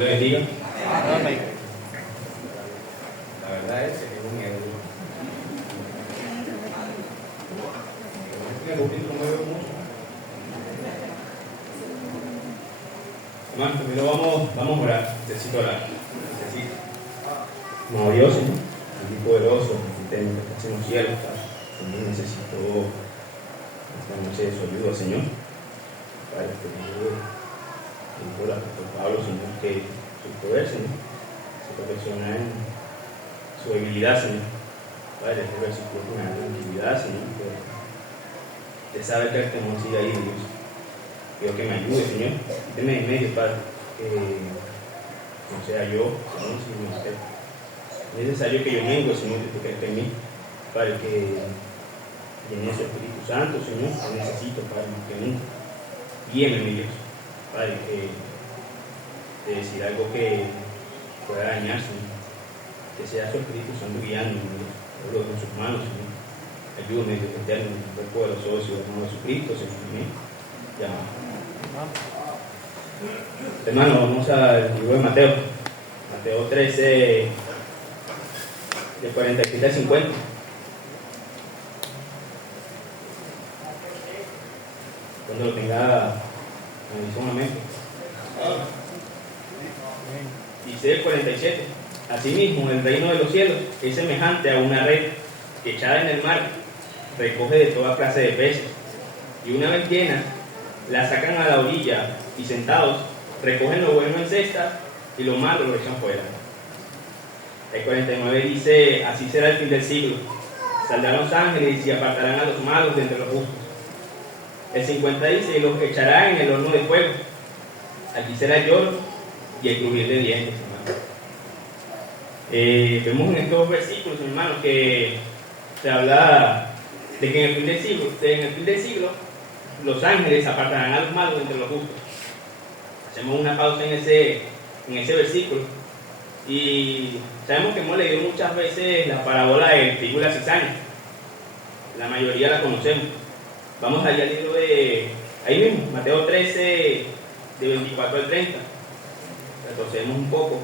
Le bendiga. Amén. La verdad es que tengo miedo. En el público no me veo mucho. Hermano, primero vamos a orar. Necesito orar. Como Dios, Señor, el poderoso, que en los cielos, también necesito esta noche de su ayuda, Señor. Padre, que me ayude. Por Pablo, Señor, que su poder, Señor, se perfecciona en su habilidad, Señor. Padre, este versículo con la tranquilidad, Señor, que usted sabe que el temor sigue ahí, Dios. Pido que me ayude, Señor. Quíteme en medio, Padre, que no sea yo, Señor, sino usted. Es necesario que yo mengue, Señor, que tú crees en mí. Padre, que llene su Espíritu Santo, Señor, que necesito, Padre, más que nunca. Guíeme, mi Dios. Padre, de decir algo que pueda dañar, Señor. Que sea su Espíritu Santo guiándome, Dios. Hablo con sus manos, Señor. Ayúdame, Dios eterno, el poderoso de Ciudadano Jesucristo, Señor. Amén. Llamado. Hermano, vamos al libro de Mateo. Mateo 13, de 47 a 50. Cuando lo tenga, me dice un amén. Dice el 47. Asimismo, el reino de los cielos es semejante a una red que echada en el mar recoge de toda clase de peces, y una vez llenas, la sacan a la orilla y sentados recogen lo bueno en cestas y lo malo lo echan fuera. El 49 dice: así será el fin del siglo. Saldrán los ángeles y apartarán a los malos de entre los justos. El 50 dice: y los echará en el horno de fuego. Aquí será el lloro y el crujir de dientes, hermano. Vemos en estos versículos, hermanos, que se habla de que en el fin del siglo los ángeles apartarán a los malos entre los justos. Hacemos una pausa en ese versículo y sabemos que hemos leído muchas veces la parábola del trigo y la cizaña. La mayoría la conocemos. Vamos allá al libro de ahí mismo, Mateo 13, de 24 al 30. Retrocedemos un poco.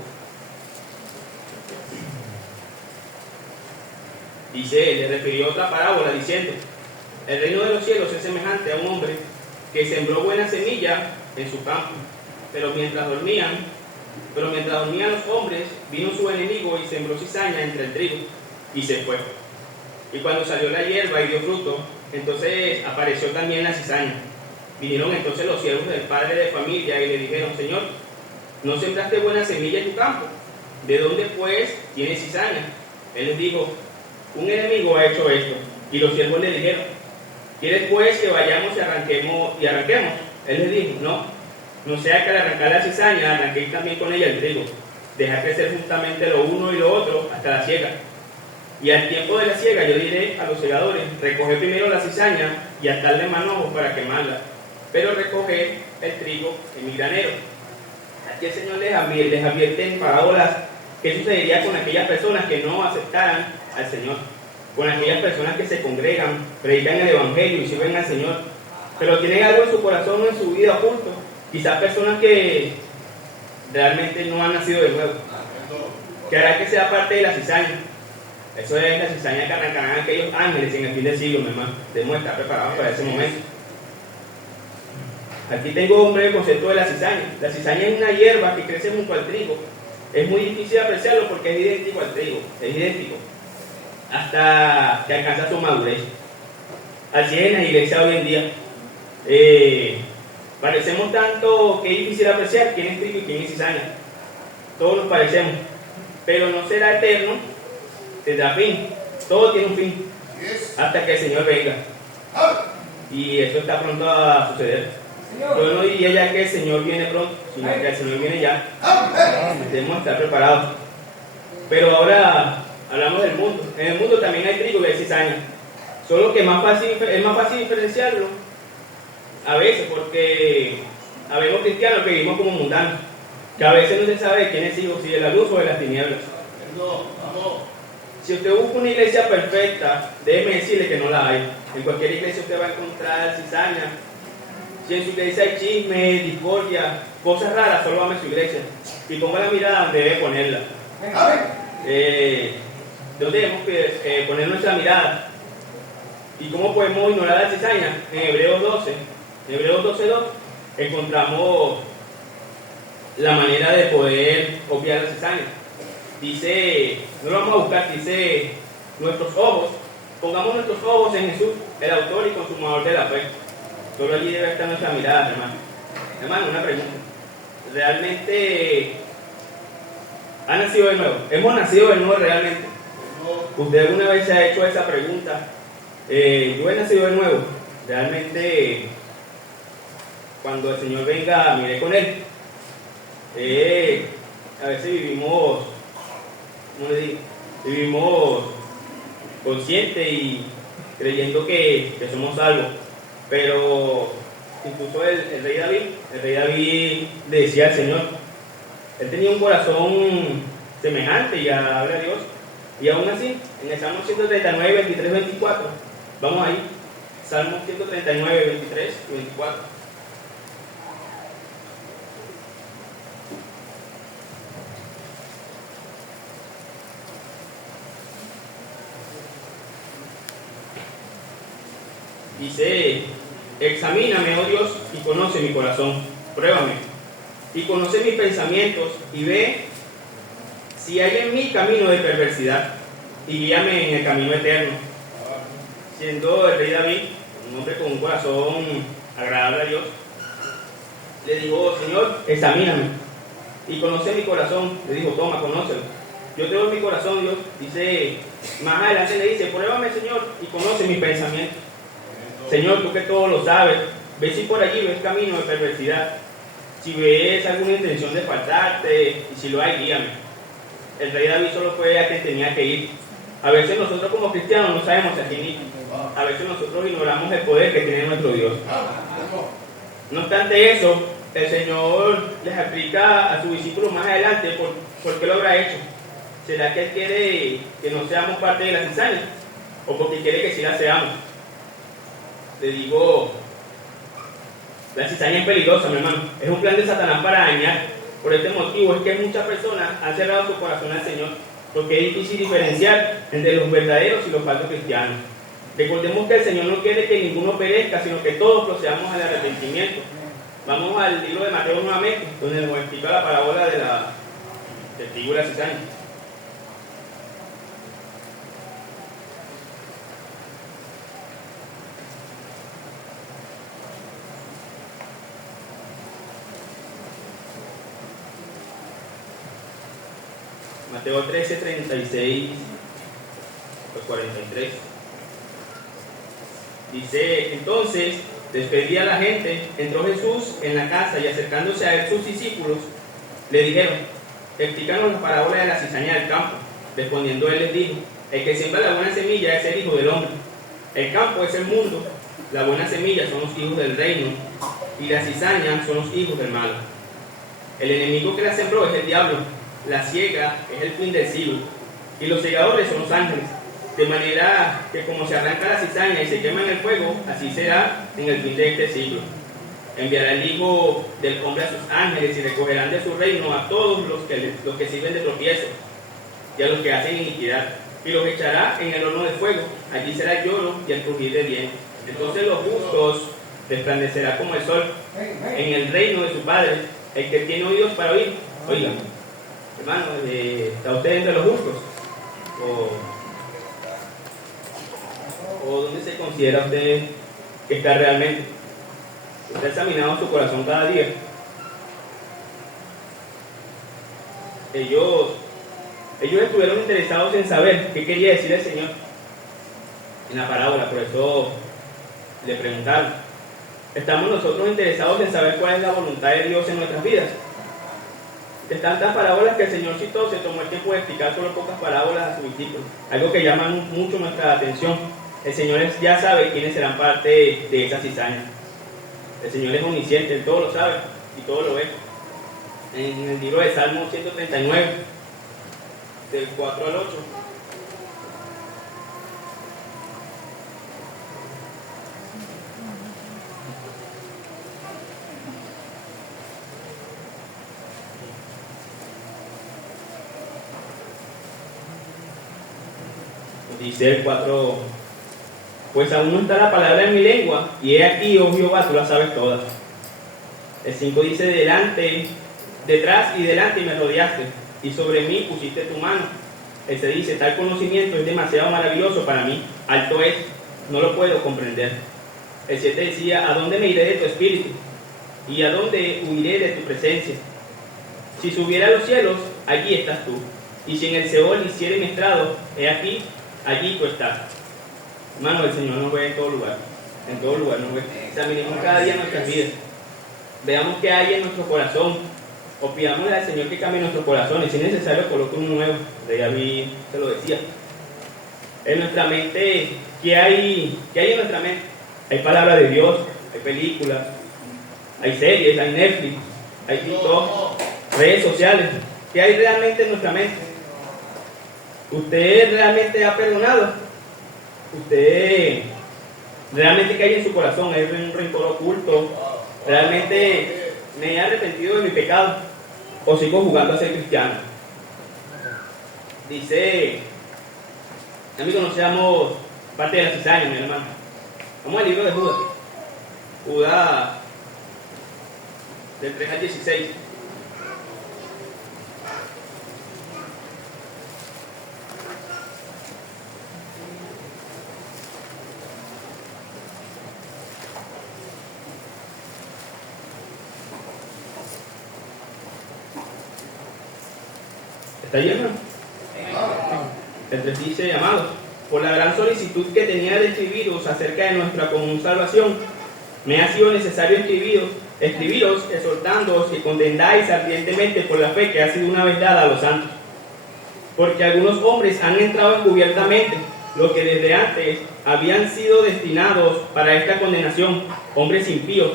Dice, le refirió otra parábola diciendo: el reino de los cielos es semejante a un hombre que sembró buena semilla en su campo, pero mientras dormían los hombres, vino su enemigo y sembró cizaña entre el trigo y se fue. Y cuando salió la hierba y dio fruto, entonces apareció también la cizaña. Vinieron entonces los siervos del padre de familia y le dijeron: Señor, ¿no sembraste buena semilla en tu campo? ¿De dónde pues tienes cizaña? Él les dijo: un enemigo ha hecho esto. Y los siervos le dijeron: ¿quieres pues que vayamos y arranquemos? Él les dijo: no sea que al arrancar la cizaña arranquéis también con ella el trigo. Dejad crecer juntamente lo uno y lo otro hasta la siega. Y al tiempo de la siega yo diré a los segadores: recoged primero la cizaña y atadle manojos para quemarla, pero recoged el trigo en mi granero. Aquí el Señor les advierte en parábolas qué sucedería con aquellas personas que no aceptaran al Señor, con aquellas personas que se congregan, predican el Evangelio y sirven al Señor, pero tienen algo en su corazón o en su vida oculto. Quizás personas que realmente no han nacido de nuevo, que hará que sea parte de la cizaña. Eso es la cizaña que arrancarán aquellos ángeles en el fin del siglo, mi hermano. Debemos estar preparados para ese momento. Aquí tengo un breve concepto de la cizaña. La cizaña es una hierba que crece junto al trigo. Es muy difícil apreciarlo porque es idéntico al trigo, es idéntico, hasta que alcanza su madurez. Así es en la iglesia hoy en día. Parecemos tanto que es difícil apreciar quién es trigo y quién es cizaña. Todos nos parecemos, pero no será eterno, tendrá fin. Todo tiene un fin, hasta que el Señor venga. Y eso está pronto a suceder. Yo no diría ya que el Señor viene pronto, sino que el Señor viene ya. Debemos estar preparados. Pero ahora hablamos del mundo. En el mundo también hay trigo y hay cizaña. Solo que es más fácil diferenciarlo a veces, porque habemos cristianos que vivimos como mundanos, que a veces no se sabe de quién es hijo, si de la luz o de las tinieblas. Si usted busca una iglesia perfecta, déjeme decirle que no la hay. En cualquier iglesia usted va a encontrar cizaña. Si en su iglesia hay chisme, discordia, cosas raras solo ama su iglesia y ponga la mirada donde debe ponerla. ¿Dónde debemos poner nuestra mirada? ¿Y cómo podemos ignorar la cizaña? En Hebreos 12:2 encontramos la manera de poder obviar la cizaña. Dice, no lo vamos a buscar, dice, pongamos nuestros ojos en Jesús, el autor y consumador de la fe. Solo allí debe estar nuestra mirada, hermano. Hermano, una pregunta. ¿Realmente ha nacido de nuevo? ¿Hemos nacido de nuevo realmente? ¿Usted alguna vez se ha hecho esa pregunta? Yo he nacido de nuevo. Realmente, cuando el Señor venga, miré con Él. A veces vivimos, ¿cómo le digo? Vivimos conscientes y creyendo que somos salvos. Pero incluso el rey David le decía al Señor, él tenía un corazón semejante y agradable a Dios. Y aún así, en el Salmo 139, 23, 24, vamos ahí, Salmo 139, 23 y 24. Dice, examíname, oh Dios, y conoce mi corazón, pruébame, y conoce mis pensamientos, y ve si hay en mí camino de perversidad, y guíame en el camino eterno. Siendo el rey David, un hombre con un corazón agradable a Dios, le dijo, Señor, examíname, y conoce mi corazón. Le dijo, toma, conócelo. Yo te doy mi corazón, Dios. Dice, más adelante le dice, pruébame, Señor, y conoce mis pensamientos. Señor, tú que todo lo sabes, ve si por allí ves camino de perversidad, si ves alguna intención de faltarte, y si lo hay, guíame. El rey David solo fue a quien tenía que ir. A veces nosotros como cristianos no sabemos a quién ir. A veces nosotros ignoramos el poder que tiene nuestro Dios. No obstante eso, el Señor les explica a sus discípulos más adelante por qué lo habrá hecho. ¿Será que Él quiere que no seamos parte de la cizaña? ¿O porque quiere que sí la seamos? Le digo, la cizaña es peligrosa, mi hermano. Es un plan de Satanás para dañar. Por este motivo es que muchas personas han cerrado su corazón al Señor, porque es difícil diferenciar entre los verdaderos y los falsos cristianos. Recordemos que el Señor no quiere que ninguno perezca, sino que todos procedamos al arrepentimiento. Vamos al libro de Mateo nuevamente, donde nos explica la parábola del trigo y la cizaña. Mateo 13, 36, 43. Dice, entonces, despedida a la gente, entró Jesús en la casa y acercándose a él sus discípulos, le dijeron, explícanos la parábola de la cizaña del campo. Respondiendo él les dijo, el que siembra la buena semilla es el Hijo del Hombre. El campo es el mundo, la buena semilla son los hijos del reino, y la cizaña son los hijos del mal. El enemigo que la sembró es el diablo. La siega es el fin del siglo, y los segadores son los ángeles. De manera que como se arranca la cizaña y se quema en el fuego, así será en el fin de este siglo. Enviará el Hijo del Hombre a sus ángeles y recogerán de su reino a todos los que sirven de tropiezo y a los que hacen iniquidad, y los echará en el horno de fuego. Allí será el lloro y el crujir de dientes. Entonces los justos resplandecerá como el sol en el reino de su Padre. El que tiene oídos para oír, oiga. Hermano, ¿está usted entre los justos? ¿O dónde se considera usted que está realmente? ¿Usted ha examinado su corazón cada día? Ellos estuvieron interesados en saber qué quería decir el Señor en la parábola, por eso le preguntaron. ¿Estamos nosotros interesados en saber cuál es la voluntad de Dios en nuestras vidas? De tantas parábolas que el Señor citó, se tomó el tiempo de explicar solo pocas parábolas a sus discípulos, algo que llama mucho nuestra atención. El Señor ya sabe quiénes serán parte de esa cizaña. El Señor es omnisciente, Él todo lo sabe y todo lo ve. En el libro de Salmo 139, del 4 al 8. Dice el 4, pues aún no está la palabra en mi lengua, y he aquí, oh Jehová, tú la sabes todas. El 5 dice, detrás y delante me rodeaste, y sobre mí pusiste tu mano. El 6 dice, tal conocimiento es demasiado maravilloso para mí, alto es, no lo puedo comprender. El 7 decía, ¿a dónde me iré de tu espíritu? ¿Y a dónde huiré de tu presencia? Si subiera a los cielos, allí estás tú. Y si en el Seol hiciere mi estrado, he aquí, allí tú estás. Hermano, el Señor nos ve en todo lugar nos ve. Examinemos cada día nuestras vidas. Veamos qué hay en nuestro corazón. O pidámosle al Señor que cambie nuestro corazón. Y si es necesario, coloque uno nuevo. De David se lo decía. En nuestra mente, ¿qué hay en nuestra mente? Hay palabra de Dios, hay películas, hay series, hay Netflix, hay TikTok, redes sociales. ¿Qué hay realmente en nuestra mente? ¿Usted realmente ha perdonado? ¿Usted realmente qué hay en su corazón? ¿Hay un rencor oculto? ¿Realmente me he arrepentido de mi pecado? ¿O sigo jugando a ser cristiano? Dice, amigos, no seamos parte de la cizaña, mi hermano. Vamos al libro de Judas. Judas, del 3 al 16. ¿Está lleno? El 3 dice, amados, por la gran solicitud que tenía de escribiros acerca de nuestra común salvación, me ha sido necesario escribiros exhortándoos que contendáis ardientemente por la fe que ha sido una vez dada a los santos. Porque algunos hombres han entrado encubiertamente, los que desde antes habían sido destinados para esta condenación, hombres impíos,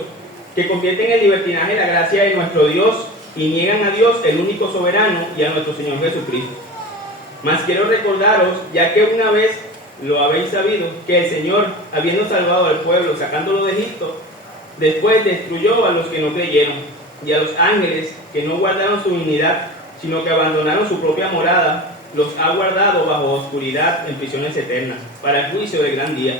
que convierten en libertinaje la gracia de nuestro Dios y niegan a Dios, el único soberano, y a nuestro Señor Jesucristo. Mas quiero recordaros, ya que una vez lo habéis sabido, que el Señor, habiendo salvado al pueblo, sacándolo de Egipto, después destruyó a los que no creyeron, y a los ángeles que no guardaron su dignidad, sino que abandonaron su propia morada, los ha guardado bajo oscuridad en prisiones eternas, para el juicio del gran día,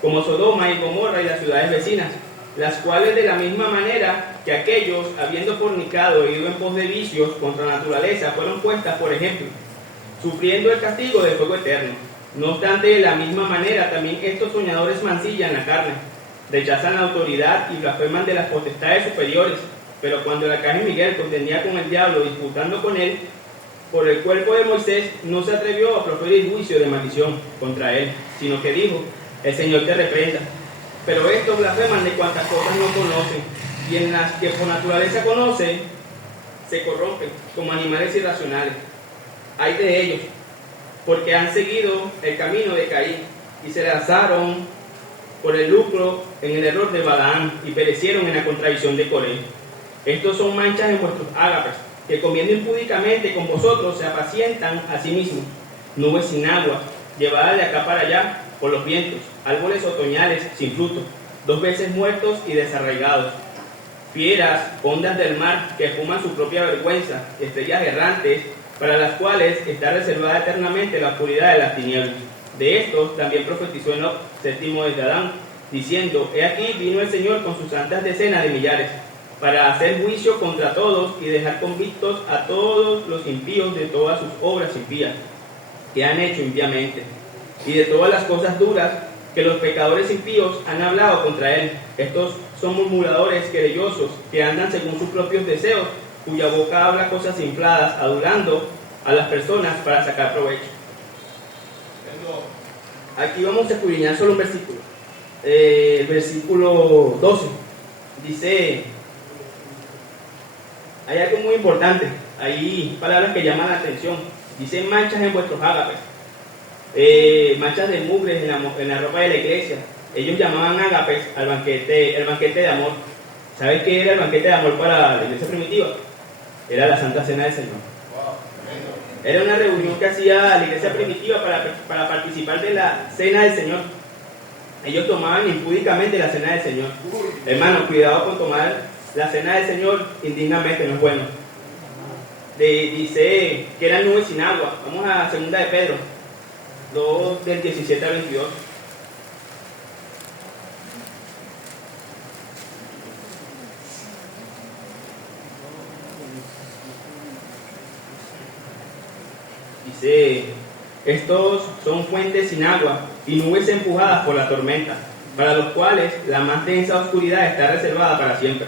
como Sodoma y Gomorra y las ciudades vecinas, las cuales de la misma manera que aquellos, habiendo fornicado e ido en pos de vicios contra la naturaleza, fueron puestas por ejemplo, sufriendo el castigo del fuego eterno. No obstante, de la misma manera también estos soñadores mancillan la carne, rechazan la autoridad y blasfeman de las potestades superiores. Pero cuando el arcángel Miguel contendía con el diablo, disputando con él por el cuerpo de Moisés, no se atrevió a proferir juicio de maldición contra él, sino que dijo, el Señor te reprenda. Pero estos blasfeman de cuantas cosas no conocen, y en las que por naturaleza conocen, se corrompen como animales irracionales. Hay de ellos, porque han seguido el camino de Caín, y se lanzaron por el lucro en el error de Balaam, y perecieron en la contradicción de Coré. Estos son manchas en vuestros ágapes, que comiendo impúdicamente con vosotros se apacientan a sí mismos. Nubes sin agua, llevadas de acá para allá por los vientos, árboles otoñales sin fruto, 2 veces muertos y desarraigados, fieras, ondas del mar que espuman su propia vergüenza, estrellas errantes, para las cuales está reservada eternamente la oscuridad de las tinieblas. De estos también profetizó Enoc, séptimo desde Adán, diciendo, he aquí vino el Señor con sus santas decenas de millares, para hacer juicio contra todos y dejar convictos a todos los impíos de todas sus obras impías, que han hecho impíamente, y de todas las cosas duras que los pecadores impíos han hablado contra él. Estos son murmuradores querellosos, que andan según sus propios deseos, cuya boca habla cosas infladas, adulando a las personas para sacar provecho. Aquí vamos a escudriñar solo un versículo. Versículo 12. Dice, hay algo muy importante, hay palabras que llaman la atención. Dice manchas en vuestros ágapes, manchas de mugre en la ropa de la iglesia. Ellos llamaban ágapes al banquete, el banquete de amor. ¿Sabes qué era el banquete de amor para la iglesia primitiva? Era la Santa Cena del Señor. Era una reunión que hacía la iglesia primitiva para participar de la Cena del Señor. Ellos tomaban impúdicamente la Cena del Señor. Hermano, cuidado con tomar la Cena del Señor indignamente, no es bueno. Dice que eran nubes sin agua. Vamos a 2 de Pedro. 2 del 17 al 22. Dice, estos son fuentes sin agua y nubes empujadas por la tormenta, para los cuales la más densa oscuridad está reservada para siempre.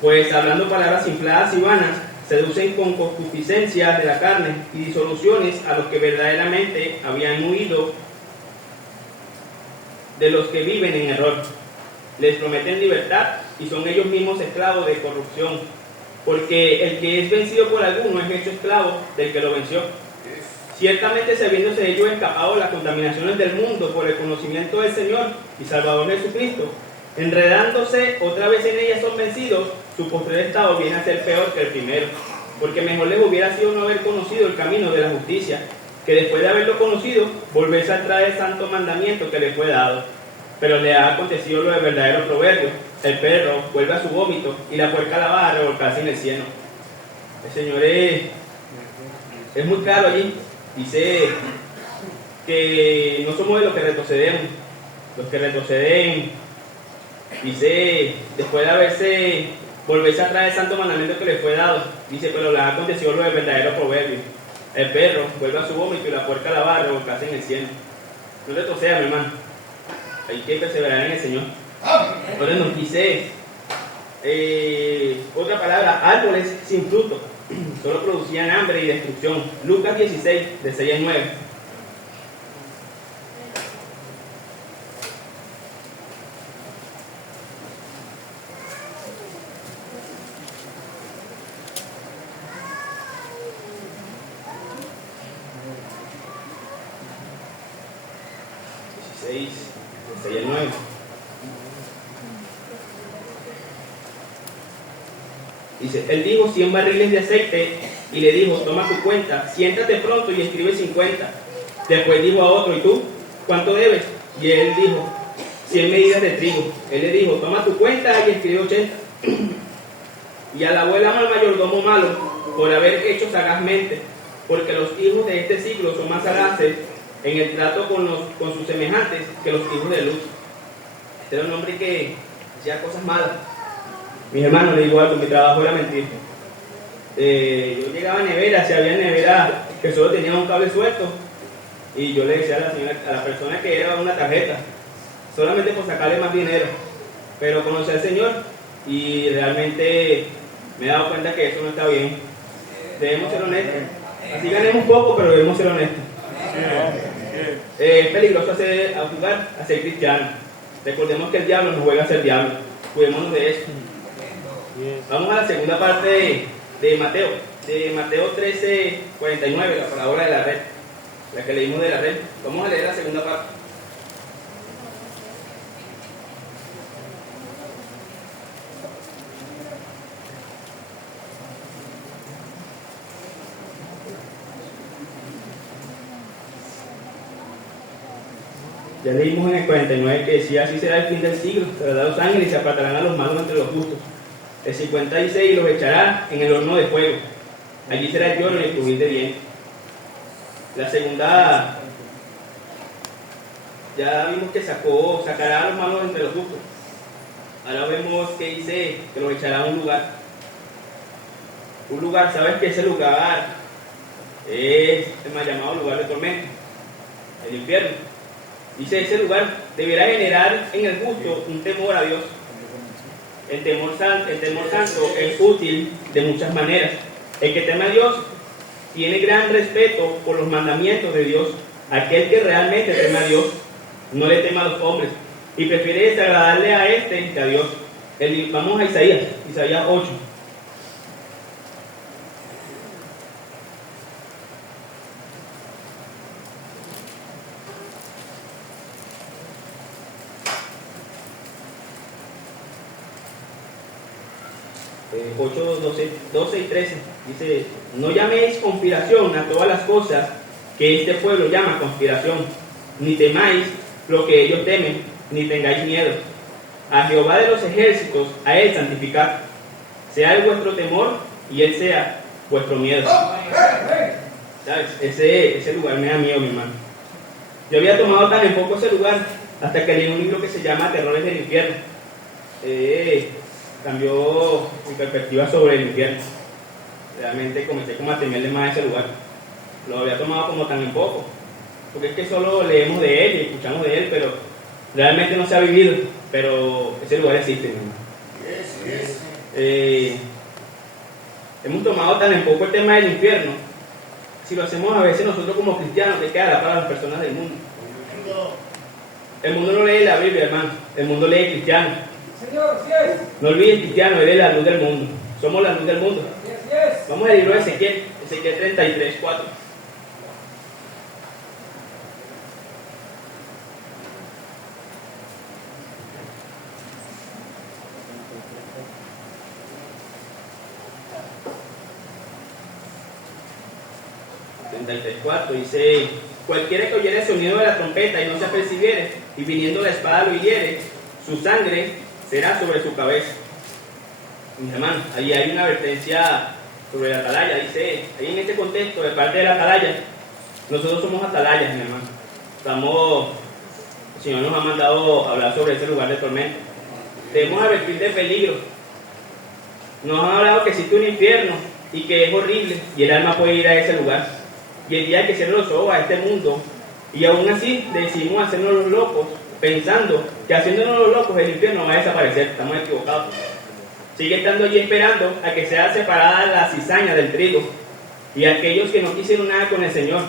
Pues hablando palabras infladas y vanas, seducen con concupiscencias de la carne y disoluciones a los que verdaderamente habían huido de los que viven en error. Les prometen libertad y son ellos mismos esclavos de corrupción, porque el que es vencido por alguno es hecho esclavo del que lo venció. Ciertamente, sabiéndose ellos escapados las contaminaciones del mundo por el conocimiento del Señor y Salvador Jesucristo, enredándose otra vez en ellas son vencidos, su postrer estado viene a ser peor que el primero, porque mejor les hubiera sido no haber conocido el camino de la justicia, que después de haberlo conocido, volverse a traer el santo mandamiento que le fue dado. Pero le ha acontecido lo del verdadero proverbio: el perro vuelve a su vómito y la puerca la va a revolcarse en el cieno. El Señor es muy claro allí. Dice que no somos de los que retrocedemos. Los que retroceden, dice, después de volverse a traer el santo mandamiento que le fue dado, dice, pero le ha acontecido lo del verdadero proverbio: el perro vuelve a su vómito y la puerca la va a revolcarse en el cielo. No retroceda, mi hermano, hay que perseverar en el Señor. Entonces nos dice otra palabra: árboles sin fruto, solo producían hambre y destrucción. Lucas 16, de 6 al 9. De 6 al 9. Dice, él dijo 100 barriles de aceite y le dijo, toma tu cuenta, siéntate pronto y escribe 50. Después dijo a otro, ¿y tú cuánto debes? Y él dijo, 100 medidas de trigo. Él le dijo, toma tu cuenta y escribe 80. Y alabó el amo al mayordomo malo por haber hecho sagazmente, porque los hijos de este siglo son más sagaces en el trato con sus semejantes que los hijos de luz. Este era un hombre que hacía cosas malas. Mis hermanos, le digo algo, mi trabajo era mentir. Yo llegaba a nevera, si había nevera que solo tenía un cable suelto, y yo le decía a la persona que era una tarjeta, solamente por sacarle más dinero. Pero conocí al Señor y realmente me he dado cuenta que eso no está bien. Debemos ser honestos. Así ganemos poco, pero debemos ser honestos. Es peligroso jugar a ser cristiano. Recordemos que el diablo nos juega a ser diablo. Cuidémonos de eso. Vamos a la segunda parte de Mateo 13, 49, la parábola de la red, la que leímos de la red. Vamos a leer la segunda parte. Ya leímos en el 49 que decía, así será el fin del siglo, se dará los ángeles y se apartarán a los malos entre los justos. El 56 los echará en el horno de fuego. Allí será el lloro y el crujir de dientes. La segunda, ya vimos que sacará a los malos entre los justos. Ahora vemos que dice que los echará a un lugar. Un lugar, ¿sabes que ese lugar es el mal llamado lugar de tormento? El infierno. Dice, ese lugar deberá generar en el justo un temor a Dios. El temor santo es útil de muchas maneras. El que teme a Dios tiene gran respeto por los mandamientos de Dios. Aquel que realmente teme a Dios no le teme a los hombres y prefiere desagradarle a este que a Dios. Vamos a Isaías 8. Eh, 8, 12 y 13 dice, no llaméis conspiración a todas las cosas que este pueblo llama conspiración, ni temáis lo que ellos temen, ni tengáis miedo. A Jehová de los ejércitos, a él santificad, sea él vuestro temor y él sea vuestro miedo. ¿Sabes? Ese lugar me da miedo, mi hermano. Yo había tomado tan en poco ese lugar hasta que leí un libro que se llama Terrores del Infierno. Cambió mi perspectiva sobre el infierno. Realmente comencé como a temerle más a ese lugar. Lo había tomado como tan en poco, porque es que solo leemos de él y escuchamos de él, pero realmente no se ha vivido. Pero ese lugar existe, mi hermano. Hemos tomado tan en poco el tema del infierno. Si lo hacemos a veces nosotros como cristianos, que quedará para las personas del mundo. El mundo no lee la Biblia, hermano. El mundo lee cristiano. No olvides, cristiano, eres la luz del mundo. Somos la luz del mundo. Vamos al libro de Ezequiel 33, 4. Dice: cualquiera que oyere el sonido de la trompeta y no se apercibiere, y viniendo la espada lo hiriere, su sangre será sobre su cabeza. Mis hermanos, ahí hay una advertencia sobre la atalaya. Dice, ahí en este contexto, de parte de la atalaya, nosotros somos atalayas, mi hermano. El Señor nos ha mandado a hablar sobre ese lugar de tormento. Debemos advertir de peligro. Nos han hablado que existe un infierno y que es horrible, y el alma puede ir a ese lugar. Y el día hay que hacernos los ojos a este mundo, y aún así decidimos hacernos los locos, pensando que haciéndonos los locos el infierno va a desaparecer. Estamos equivocados. Sigue estando allí esperando a que sea separada la cizaña del trigo. Y aquellos que no quisieron nada con el Señor,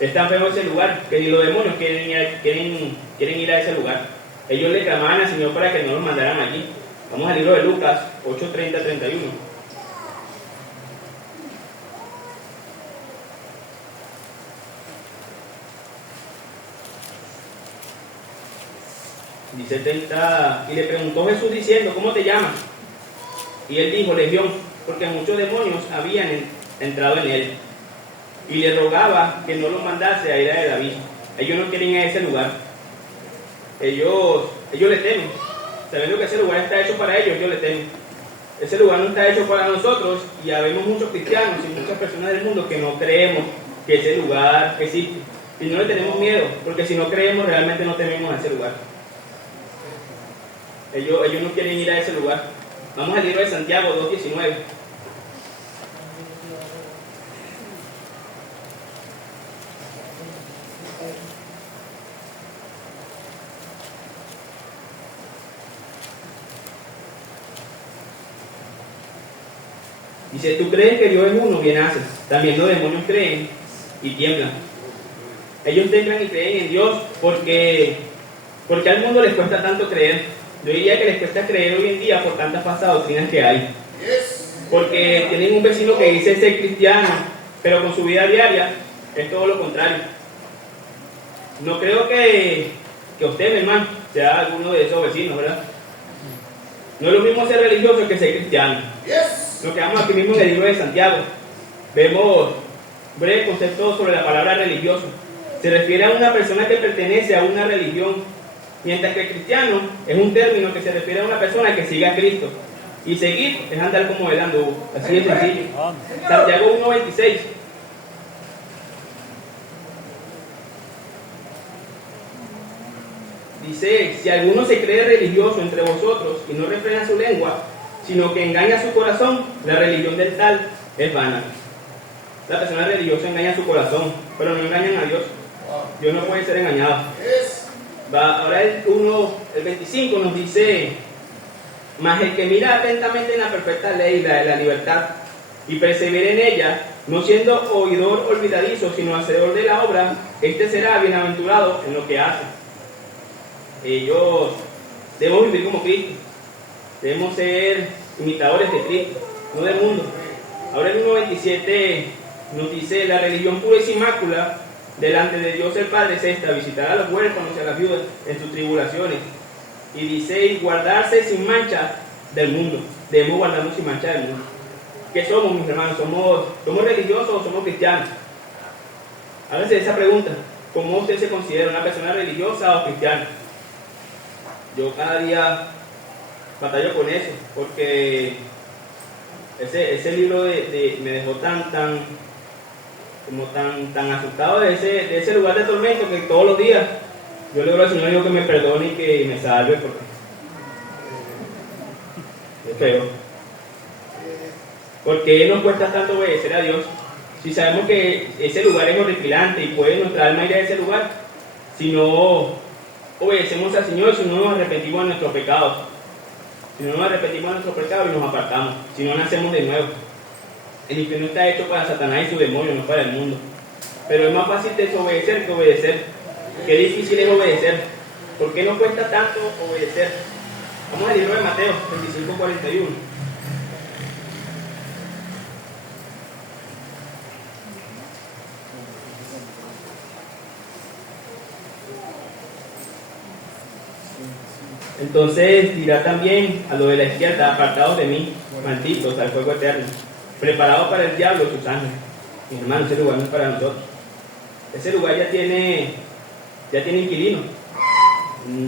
están feo ese lugar, que ni los demonios quieren ir a ese lugar. Ellos le clamaban al Señor para que no los mandaran allí. Vamos al libro de Lucas 8:30-31. Dice 30, y le preguntó Jesús diciendo, ¿cómo te llamas? Y él dijo, Legión, porque muchos demonios habían entrado en él. Y le rogaba que no los mandase a ir a David. Ellos no quieren ir a ese lugar. Ellos le temen. Sabiendo que ese lugar está hecho para ellos, ellos le temen. Ese lugar no está hecho para nosotros, y habemos muchos cristianos y muchas personas del mundo que no creemos que ese lugar existe. Y no le tenemos miedo, porque si no creemos, realmente no tememos a ese lugar. Ellos no quieren ir a ese lugar. Vamos al libro de Santiago 2:19. Dice, tú crees que Dios es uno, bien haces. También los demonios creen y tiemblan. Ellos temblan y creen en Dios porque al mundo les cuesta tanto creer. Yo diría que les cuesta creer hoy en día por tantas falsas doctrinas que hay. Porque tienen un vecino que dice ser cristiano, pero con su vida diaria es todo lo contrario. No creo que usted, mi hermano, sea alguno de esos vecinos, ¿verdad? No es lo mismo ser religioso que ser cristiano. Lo que vamos aquí mismo en el libro de Santiago. Vemos breve concepto sobre la palabra religioso. Se refiere a una persona que pertenece a una religión, mientras que cristiano es un término que se refiere a una persona que sigue a Cristo. Y seguir es andar como él anduvo. Así de sencillo. Santiago 1:26. Dice, si alguno se cree religioso entre vosotros y no refrena su lengua, sino que engaña su corazón, la religión del tal es vana. La persona religiosa engaña su corazón, pero no engañan a Dios. Dios no puede ser engañado. Ahora el 25 nos dice, mas el que mira atentamente en la perfecta ley, la de la libertad, y persevera en ella, no siendo oidor olvidadizo, sino hacedor de la obra, este será bienaventurado en lo que hace. Ellos debemos vivir como Cristo, debemos ser imitadores de Cristo, no del mundo. Ahora el 1:27 nos dice, la religión pura y sin mácula delante de Dios el Padre es esta, visitar a los huérfanos y a las viudas en sus tribulaciones. Y dice, y guardarse sin mancha del mundo. Debemos guardarnos sin mancha del mundo. ¿Qué somos, mis hermanos? ¿Somos religiosos o somos cristianos? Háganse esa pregunta. ¿Cómo usted se considera, una persona religiosa o cristiana? Yo cada día batallo con eso, porque ese libro me dejó tan como tan asustado de ese lugar de tormento que todos los días yo le oro al Señor y digo que me perdone y que me salve porque es feo. ¿Por qué nos cuesta tanto obedecer a Dios? Si sabemos que ese lugar es horripilante y puede nuestra alma ir a ese lugar, si no obedecemos al Señor, si no nos arrepentimos de nuestros pecados, si no nos arrepentimos de nuestros pecados y nos apartamos, si no nacemos de nuevo. El infierno está hecho para Satanás y su demonio, no para el mundo. Pero es más fácil desobedecer que obedecer. Qué difícil es obedecer. ¿Por qué nos cuesta tanto obedecer? Vamos al libro de Mateo 25:41. Entonces dirá también a los de la izquierda: apartados de mí, malditos, al fuego eterno, preparado para el diablo y sus ángeles. Mis hermanos, ese lugar no es para nosotros. Ese lugar ya tiene inquilino.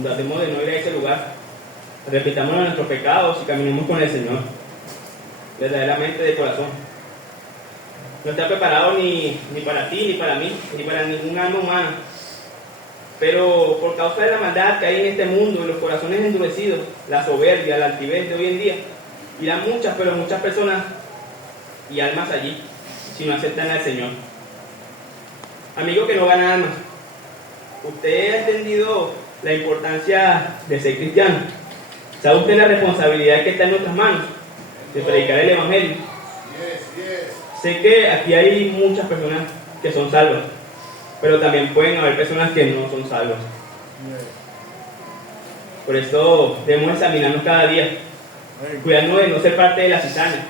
Tratemos de no ir a ese lugar. Repitamos nuestros pecados y caminemos con el Señor, verdaderamente de corazón. No está preparado ni para ti, ni para mí, ni para ningún alma humana. Pero por causa de la maldad que hay en este mundo, en los corazones endurecidos, la soberbia, la altivez de hoy en día, irán muchas personas y almas allí, si no aceptan al Señor. Amigo que no gana almas, ¿usted ha entendido la importancia de ser cristiano? ¿Sabe usted la responsabilidad que está en nuestras manos de predicar el Evangelio? Sé que aquí hay muchas personas que son salvas, pero también pueden haber personas que no son salvas. Por eso debemos examinarnos cada día, cuidarnos de no ser parte de la cizaña.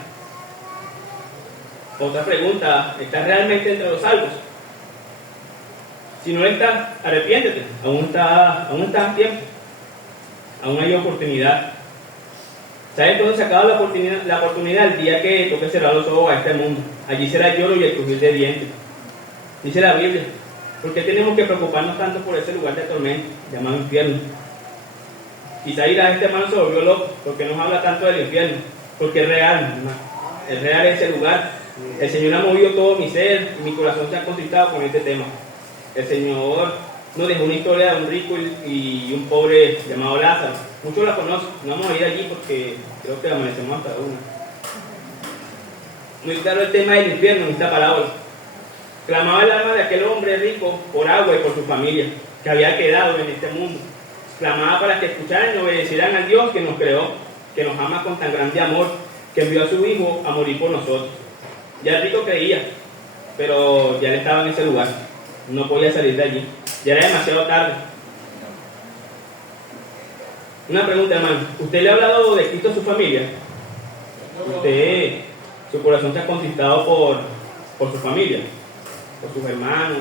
Otra pregunta: ¿estás realmente entre los salvos? Si no estás, arrepiéntete, aún estás a tiempo, aún hay oportunidad. ¿Sabes dónde se acaba la oportunidad? El día que toque cerrar los ojos a este mundo. Allí será el lloro y el crujir de dientes. Dice la Biblia. ¿Por qué tenemos que preocuparnos tanto por ese lugar de tormento llamado infierno? Quizá irá, este hermano se volvió loco. ¿Por qué nos habla tanto del infierno? Porque es real, hermano. Es real ese lugar. El Señor ha movido todo mi ser y mi corazón se ha contristado con este tema. El Señor nos dejó una historia de un rico y un pobre llamado Lázaro. Muchos la conocen. No vamos a ir allí porque creo que amanecemos hasta una. Muy claro el tema del infierno en esta parábola. Clamaba el alma de aquel hombre rico por agua y por su familia, que había quedado en este mundo. Clamaba para que escucharan y obedecieran al Dios que nos creó, que nos ama con tan grande amor, que envió a su Hijo a morir por nosotros. Ya el rico creía, pero ya él estaba en ese lugar. No podía salir de allí. Ya era demasiado tarde. Una pregunta, hermano. ¿Usted le ha hablado de Cristo a su familia? Su corazón se ha conquistado por su familia, por sus hermanos.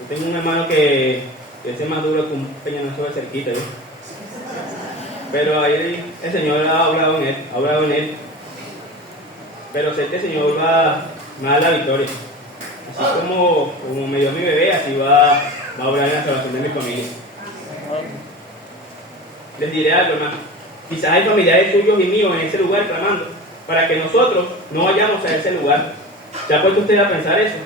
Yo tengo un hermano que es más duro que un peñonazo de cerquita, ¿no? Pero ahí el Señor ha hablado en él. Pero sé que el Señor va a dar la victoria. Así como me dio mi bebé, así va a obrar en la salvación de mi familia. Les diré algo, hermano. Quizás hay familiares suyos y míos en ese lugar clamando para que nosotros no vayamos a ese lugar. ¿Se ha puesto usted a pensar eso?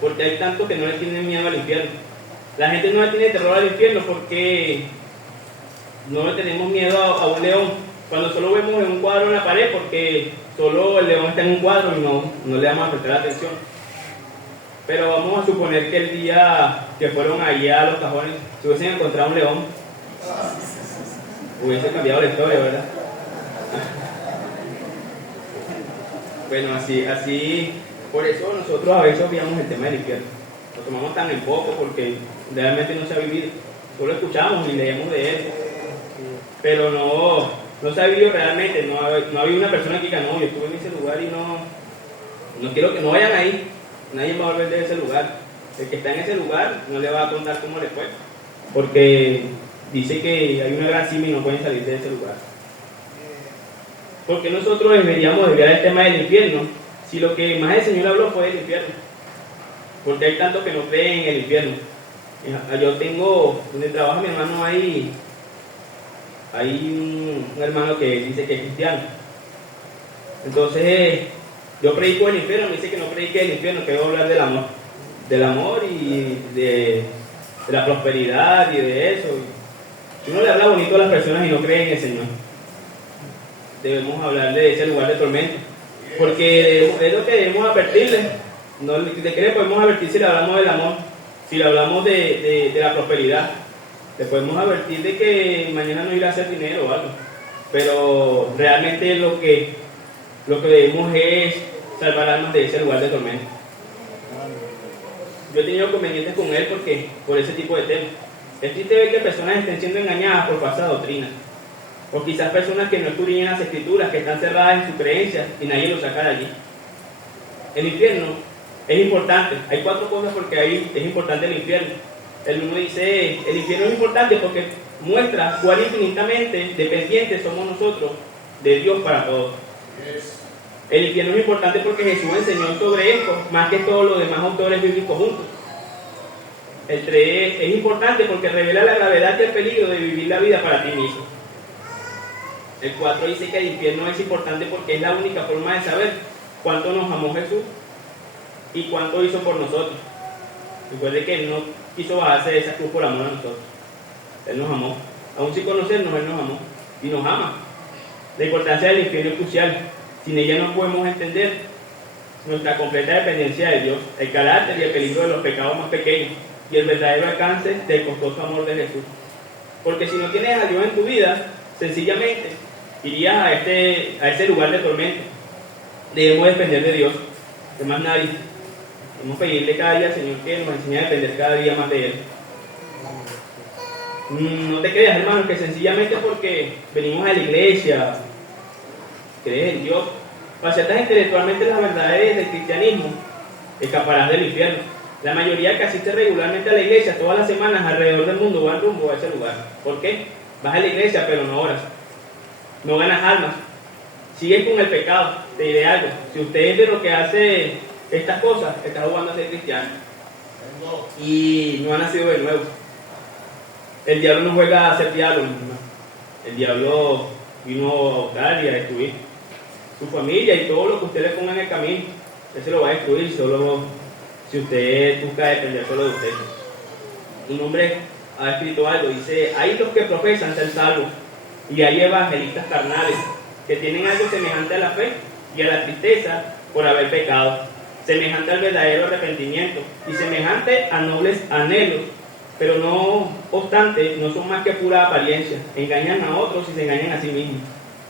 Porque hay tantos que no le tienen miedo al infierno. La gente no le tiene terror al infierno porque no le tenemos miedo a un león. Cuando solo vemos en un cuadro en la pared, porque solo el león está en un cuadro y no le damos a prestar atención. Pero vamos a suponer que el día que fueron allá a los cajones se hubiesen encontrado un león, hubiese cambiado la historia, ¿verdad? Bueno, así, por eso nosotros a veces obviamos el tema del infierno. Lo tomamos tan en poco porque realmente no se ha vivido. Solo escuchamos y leemos de él, pero no se ha vivido realmente. No ha habido una persona que diga: no, yo estuve en ese lugar y no quiero que no vayan ahí. Nadie va a volver de ese lugar. El que está en ese lugar no le va a contar cómo le fue, porque dice que hay una gran cima y no pueden salir de ese lugar. ¿Por qué nosotros deberíamos desviar el tema del infierno si lo que más el Señor habló fue del infierno? Porque hay tantos que no creen en el infierno. Yo tengo, donde trabaja mi hermano, hay un hermano que dice que es cristiano. Entonces Yo predico el infierno, me dice que no predique el infierno, que debo hablar del amor y de la prosperidad y de eso. Si uno le habla bonito a las personas y no cree en el Señor, debemos hablar de ese lugar de tormento, porque es lo que debemos advertirle. No, ¿de qué le podemos advertir si le hablamos del amor? Si le hablamos de la prosperidad, le podemos advertir de que mañana no irá a hacer dinero o algo, pero realmente lo que debemos es salvar almas de ese lugar de tormento. Yo he tenido convenientes con él por ese tipo de temas. Es triste ver que personas estén siendo engañadas por falsa doctrina, o quizás personas que no escudriñan las escrituras, que están cerradas en su creencia y nadie los saca de allí. El infierno es importante. Hay 4 cosas porque ahí es importante el infierno. El uno dice, el infierno es importante porque muestra cuán infinitamente dependientes somos nosotros de Dios para todos. El infierno es importante porque Jesús enseñó sobre esto más que todos los demás autores bíblicos juntos. El 3 es importante porque revela la gravedad y el peligro de vivir la vida para ti mismo. El 4 dice que el infierno es importante porque es la única forma de saber cuánto nos amó Jesús y cuánto hizo por nosotros. Recuerde que Él no quiso bajarse de esa cruz por amor a nosotros. Él nos amó. Aún sin conocernos, Él nos amó y nos ama. La importancia del infierno es crucial. Sin ella no podemos entender nuestra completa dependencia de Dios, el carácter y el peligro de los pecados más pequeños y el verdadero alcance del costoso amor de Jesús. Porque si no tienes a Dios en tu vida, sencillamente irías a ese lugar de tormento. Debemos depender de Dios, de más nadie. Debemos pedirle cada día al Señor que nos enseñe a depender cada día más de Él. No te creas, hermano, que sencillamente porque venimos a la iglesia, crees en Dios, o aceptas intelectualmente las verdades del cristianismo, escaparás del infierno. La mayoría que asiste regularmente a la iglesia todas las semanas alrededor del mundo van rumbo a ese lugar. ¿Por qué? Vas a la iglesia pero no oras, no ganas almas, sigues con el pecado. Te diré algo, si usted es de lo que hace estas cosas, está jugando a ser cristiano y no ha nacido de nuevo. El diablo no juega a ser diablo, el diablo vino a buscar y a destruir su familia y todo lo que usted le ponga en el camino. Él se lo va a destruir solo si usted busca depender solo de usted. Un hombre ha escrito algo, dice: hay los que profesan ser salvos y hay evangelistas carnales que tienen algo semejante a la fe y a la tristeza por haber pecado, semejante al verdadero arrepentimiento y semejante a nobles anhelos, pero no obstante no son más que pura apariencia, engañan a otros y se engañan a sí mismos.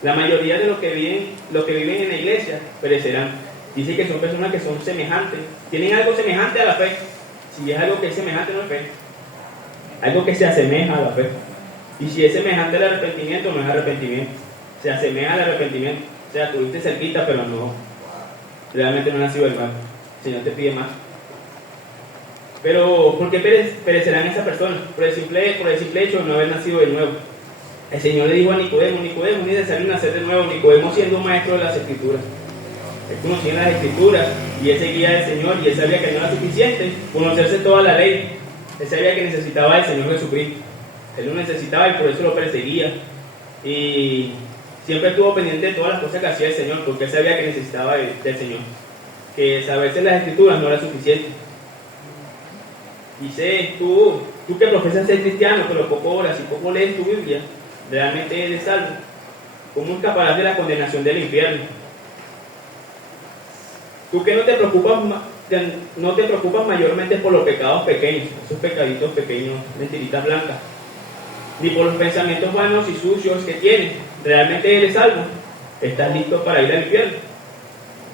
La mayoría de los que viven en la iglesia perecerán. Dice que son personas que son semejantes, tienen algo semejante a la fe. Si es algo que es semejante, no es fe, algo que se asemeja a la fe. Y si es semejante al arrepentimiento, no es arrepentimiento, se asemeja al arrepentimiento. O sea, tuviste cerquita, pero no, realmente no ha nacido del mal. El Señor te pide más. Pero ¿por qué perecerán esas personas? Por el simple hecho de no haber nacido de nuevo. El Señor le dijo a Nicodemo, ni es necesario nacer de nuevo. Nicodemo, siendo un maestro de las Escrituras, él conocía las Escrituras y él seguía al Señor, y él sabía que no era suficiente conocerse toda la ley. Él sabía que necesitaba del Señor Jesucristo. Él lo necesitaba y por eso lo perseguía, y siempre estuvo pendiente de todas las cosas que hacía el Señor, porque él sabía que necesitaba del Señor, que saberse las Escrituras no era suficiente. Dice: tú que profesas ser cristiano, pero poco oras y poco lees tu Biblia, ¿realmente eres salvo? ¿Cómo escaparás de la condenación del infierno? Tú que no te preocupas mayormente por los pecados pequeños, esos pecaditos pequeños, mentiritas blancas, ni por los pensamientos vanos y sucios que tienes, ¿realmente eres salvo? ¿Estás listo para ir al infierno?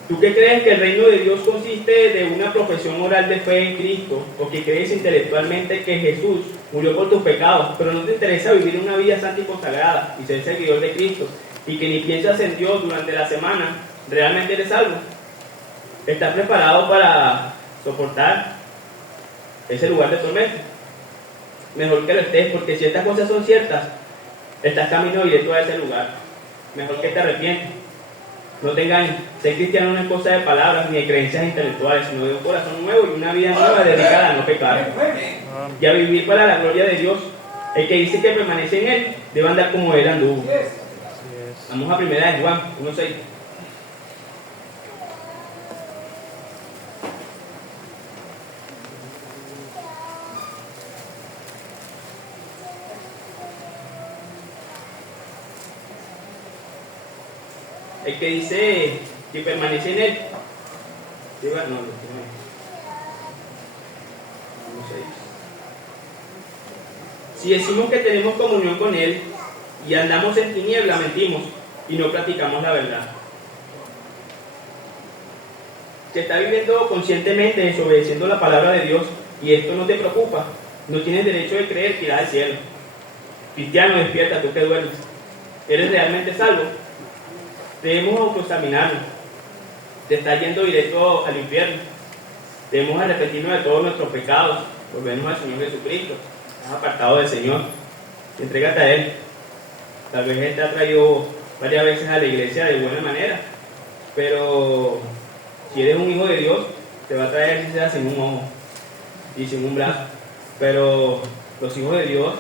¿Tú que crees que el reino de Dios consiste de una profesión oral de fe en Cristo, o que crees intelectualmente que Jesús murió por tus pecados, pero no te interesa vivir una vida santa y consagrada y ser seguidor de Cristo, y que ni piensas en Dios durante la semana, ¿realmente eres salvo? ¿Estás preparado para soportar ese lugar de tormento? Mejor que lo estés, porque si estas cosas son ciertas, estás camino directo a ese lugar. Mejor que te arrepientes. No te engañes, ser cristiano no es cosa de palabras ni de creencias intelectuales, sino de un corazón nuevo y una vida nueva dedicada a no pecar y a vivir para la gloria de Dios. El que dice que permanece en Él debe andar como Él anduvo. Vamos a 1 Juan 1:6. el que dice que permanece en él. ¿Sí va? No, no, no. Si decimos que tenemos comunión con él y andamos en tiniebla, mentimos y no practicamos la verdad. Si estás viviendo conscientemente desobedeciendo la palabra de Dios y esto no te preocupa, no tienes derecho de creer que irás al cielo. Cristiano, despierta, tú que duermes. ¿Eres realmente salvo? Debemos autoexaminarnos. Te estás yendo directo al infierno. Debemos arrepentirnos de todos nuestros pecados, volvernos al Señor Jesucristo. Estás apartado del Señor. Entrégate a Él. Tal vez Él te ha traído varias veces a la iglesia de buena manera, pero si eres un hijo de Dios, te va a traer si sea sin un ojo y sin un brazo. Pero los hijos de Dios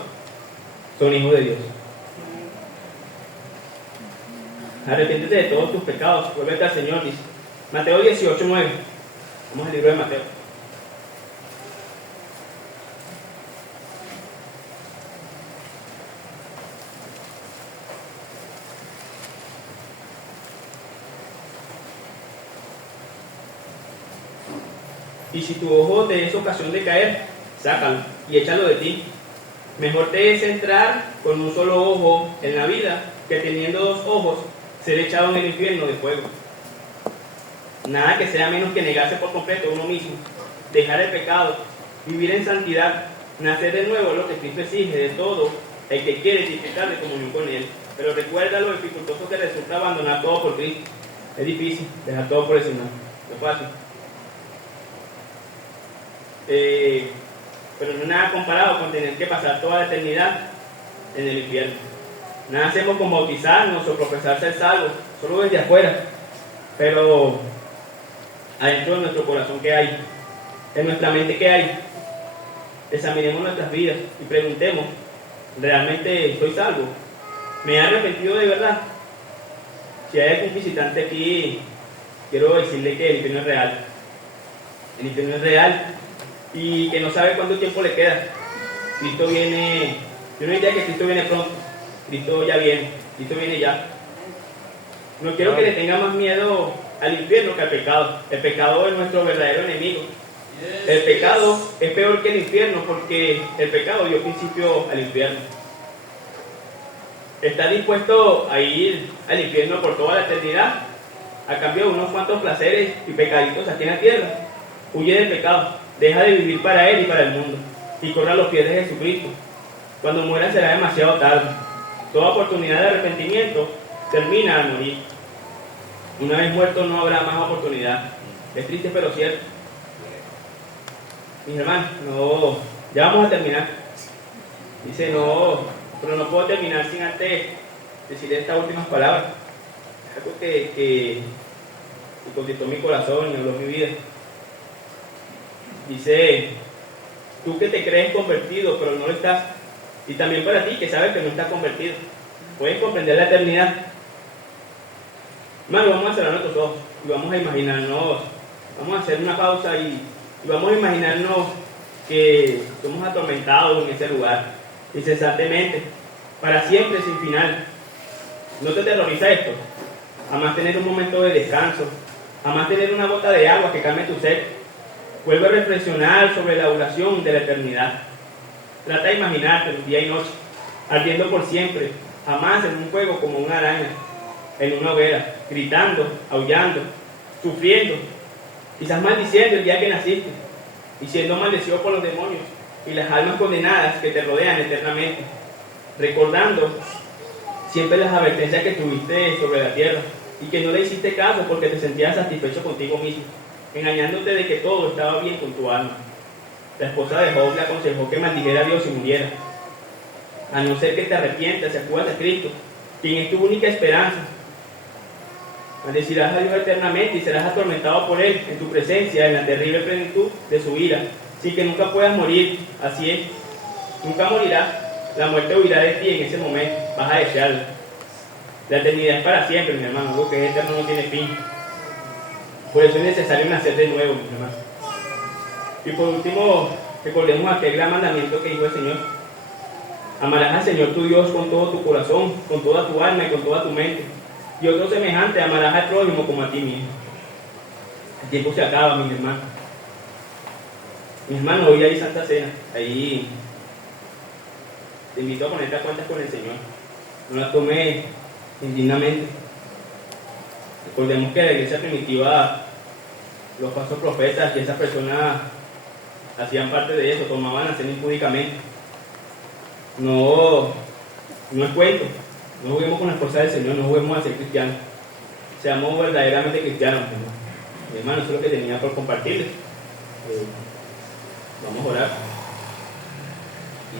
son hijos de Dios. Arrepiéntete de todos tus pecados, vuélvete al Señor, dice Mateo 18:9. Vamos al libro de Mateo. Y si tu ojo te es ocasión de caer, sácalo y échalo de ti. Mejor te es entrar con un solo ojo en la vida que teniendo dos ojos ser echado en el infierno de fuego. Nada que sea menos que negarse por completo a uno mismo, dejar el pecado, vivir en santidad, nacer de nuevo, lo que Cristo exige de todo el que quiere disfrutar de comunión con Él. Pero recuerda lo dificultoso que resulta abandonar todo por Cristo. Es difícil dejar todo por el Señor, no es fácil. Pero no es nada comparado con tener que pasar toda la eternidad en el infierno. Nada hacemos con bautizarnos o profesar ser salvos, solo desde afuera. Pero adentro de nuestro corazón, ¿qué hay? En nuestra mente, ¿qué hay? Examinemos nuestras vidas y preguntemos, ¿realmente soy salvo? ¿Me he arrepentido de verdad? Si hay algún visitante aquí, quiero decirle que el infierno es real. El infierno es real y que no sabe cuánto tiempo le queda. Cristo viene, yo no diría que Cristo viene pronto, Cristo ya viene, Cristo viene ya. No quiero que le tenga más miedo al infierno que al pecado. El pecado es nuestro verdadero enemigo. El pecado es peor que el infierno porque el pecado dio principio al infierno. ¿Estás dispuesto a ir al infierno por toda la eternidad a cambio de unos cuantos placeres y pecaditos aquí en la tierra? Huye del pecado, deja de vivir para Él y para el mundo y corre a los pies de Jesucristo. Cuando muera será demasiado tarde. Toda oportunidad de arrepentimiento termina al morir. Una vez muerto no habrá más oportunidad. Es triste pero cierto. Mis hermanos, no, ya vamos a terminar. Dice, no, pero no puedo terminar sin antes decir estas últimas palabras. Es algo que conquistó mi corazón y habló mi vida. Dice, tú que te crees convertido, pero no lo estás. Y también para ti que sabes que no estás convertido. Puedes comprender la eternidad. Hermano, vamos a cerrar nuestros ojos y vamos a imaginarnos, vamos a hacer una pausa y vamos a imaginarnos que somos atormentados en ese lugar, incesantemente, para siempre, sin final. ¿No te aterroriza esto? Jamás tener un momento de descanso, jamás tener una gota de agua que calme tu sed. Vuelve a reflexionar sobre la duración de la eternidad. Trata de imaginarte día y noche, ardiendo por siempre, jamás en un fuego como una araña, en una hoguera, gritando, aullando, sufriendo, quizás maldiciendo el día que naciste, y siendo maldecido por los demonios y las almas condenadas que te rodean eternamente, recordando siempre las advertencias que tuviste sobre la tierra y que no le hiciste caso porque te sentías satisfecho contigo mismo, engañándote de que todo estaba bien con tu alma. La esposa de Job le aconsejó que maldijera a Dios y muriera, a no ser que te arrepientas y acudas a Cristo, quien es tu única esperanza. Maldecirás a Dios eternamente y serás atormentado por Él en tu presencia, en la terrible plenitud de su ira, sin que nunca puedas morir. Así es, nunca morirás. La muerte huirá de ti en ese momento, vas a desearla. La eternidad es para siempre, mi hermano, algo que es eterno no tiene fin. Por eso es necesario nacer de nuevo, mi hermano. Y por último, recordemos aquel gran mandamiento que dijo el Señor. Amarás al Señor tu Dios con todo tu corazón, con toda tu alma y con toda tu mente. Y otro semejante, amarás al prójimo como a ti mismo. El tiempo se acaba, mis hermanos. Mis hermanos, hoy hay Santa Cena. Ahí te invito a ponerte a cuentas con el Señor. No la tomes indignamente. Recordemos que la iglesia primitiva, los falsos profetas y esas personas hacían parte de eso, tomaban la cena impúdicamente. No es cuento. No juguemos con las cosas del Señor, no juguemos a ser cristianos. Seamos verdaderamente cristianos, hermano. Hermano, eso es lo que tenía por compartirles. Vamos a orar. Y